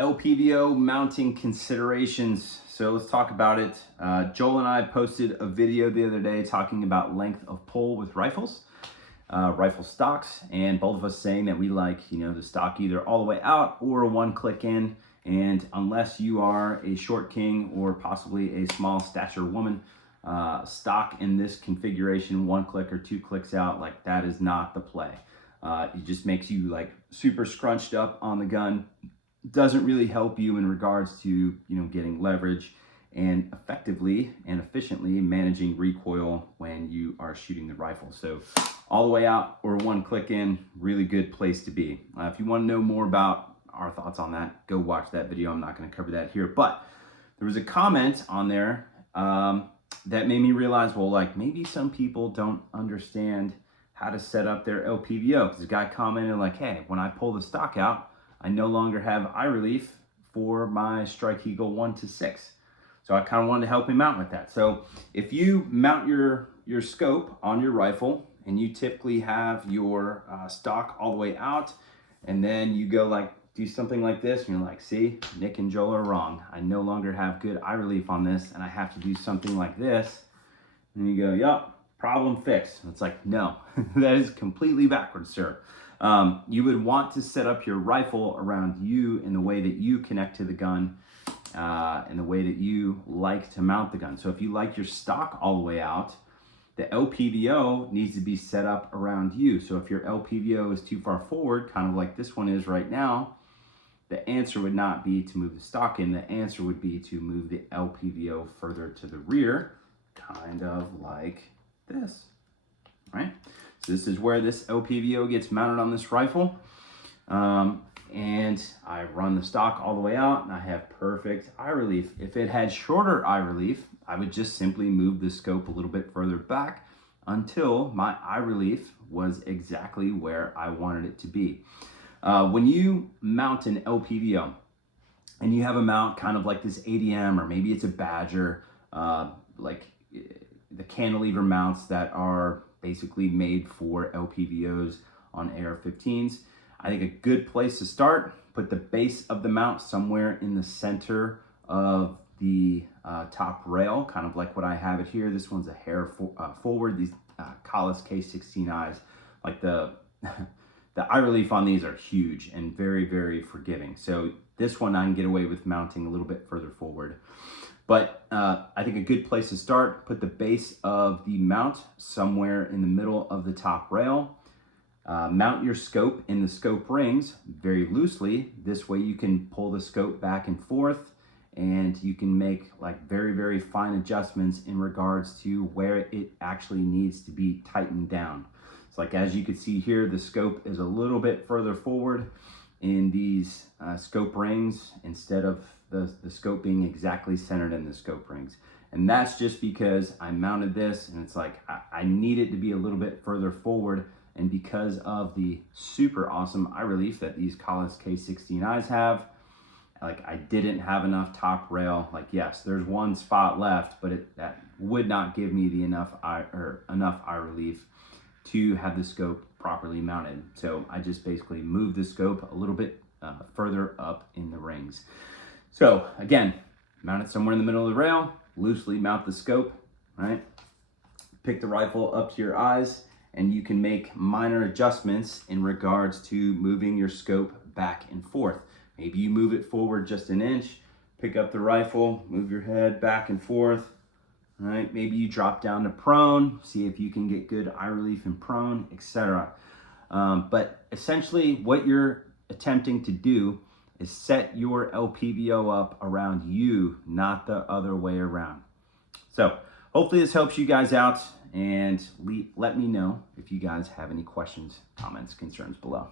LPVO mounting considerations. So let's talk about it. Joel and I posted a video the other day talking about length of pull with rifles, rifle stocks, and both of us saying that we like, the stock either all the way out or one click in. And unless you are a short king or possibly a small stature woman, stock in this configuration, one click or two clicks out, like that is not the play. It just makes you like super scrunched up on the gun. Doesn't really help you in regards to getting leverage and effectively and efficiently managing recoil when you are shooting the rifle. So all the way out or one click in, really good place to be. If you want to know more about our thoughts on that, go watch that video. I'm not going to cover that here, but there was a comment on there that made me realize, well, like maybe some people don't understand how to set up their LPVO. Because the guy commented like, hey, when I pull the stock out, I no longer have eye relief for my Strike Eagle 1-6. So I kind of wanted to help him out with that. So if you mount your scope on your rifle and you typically have your stock all the way out, and then you go like do something like this, and you're like, see, Nick and Joel are wrong. I no longer have good eye relief on this, and I have to do something like this. And you go, yup, problem fixed. It's like, no, that is completely backwards, sir. You would want to set up your rifle around you in the way that you connect to the gun, in the way that you like to mount the gun. So if you like your stock all the way out, the LPVO needs to be set up around you. So if your LPVO is too far forward, kind of like this one is right now, the answer would not be to move the stock in. The answer would be to move the LPVO further to the rear, kind of like this, right? So this is where this LPVO gets mounted on this rifle. And I run the stock all the way out and I have perfect eye relief. If it had shorter eye relief, I would just simply move the scope a little bit further back until my eye relief was exactly where I wanted it to be. When you mount an LPVO and you have a mount kind of like this ADM, or maybe it's a Badger, like the cantilever mounts that are basically made for LPVOs on AR-15s. I think a good place to start, put the base of the mount somewhere in the center of the top rail, kind of like what I have it here. This one's a hair forward. These Kahles K16Is, like the eye relief on these are huge and very, very forgiving. So this one I can get away with mounting a little bit further forward. But I think a good place to start, put the base of the mount somewhere in the middle of the top rail. Mount your scope in the scope rings very loosely. This way you can pull the scope back and forth, and you can make like very, very fine adjustments in regards to where it actually needs to be tightened down. It's like, as you can see here, the scope is a little bit further forward in these scope rings instead of the scope being exactly centered in the scope rings. And that's just because I mounted this and it's like, I need it to be a little bit further forward. And because of the super awesome eye relief that these Kahles K16Is have, like I didn't have enough top rail. Like, yes, there's one spot left, but that would not give me the enough eye relief to have the scope properly mounted. So I just basically moved the scope a little bit further up in the rings. So again, mount it somewhere in the middle of the rail, loosely mount the scope, right? Pick the rifle up to your eyes, and you can make minor adjustments in regards to moving your scope back and forth. Maybe you move it forward just an inch, pick up the rifle, move your head back and forth, right? Maybe you drop down to prone, see if you can get good eye relief in prone, etc. But essentially what you're attempting to do is set your LPVO up around you, not the other way around. So hopefully this helps you guys out, and let me know if you guys have any questions, comments, concerns below.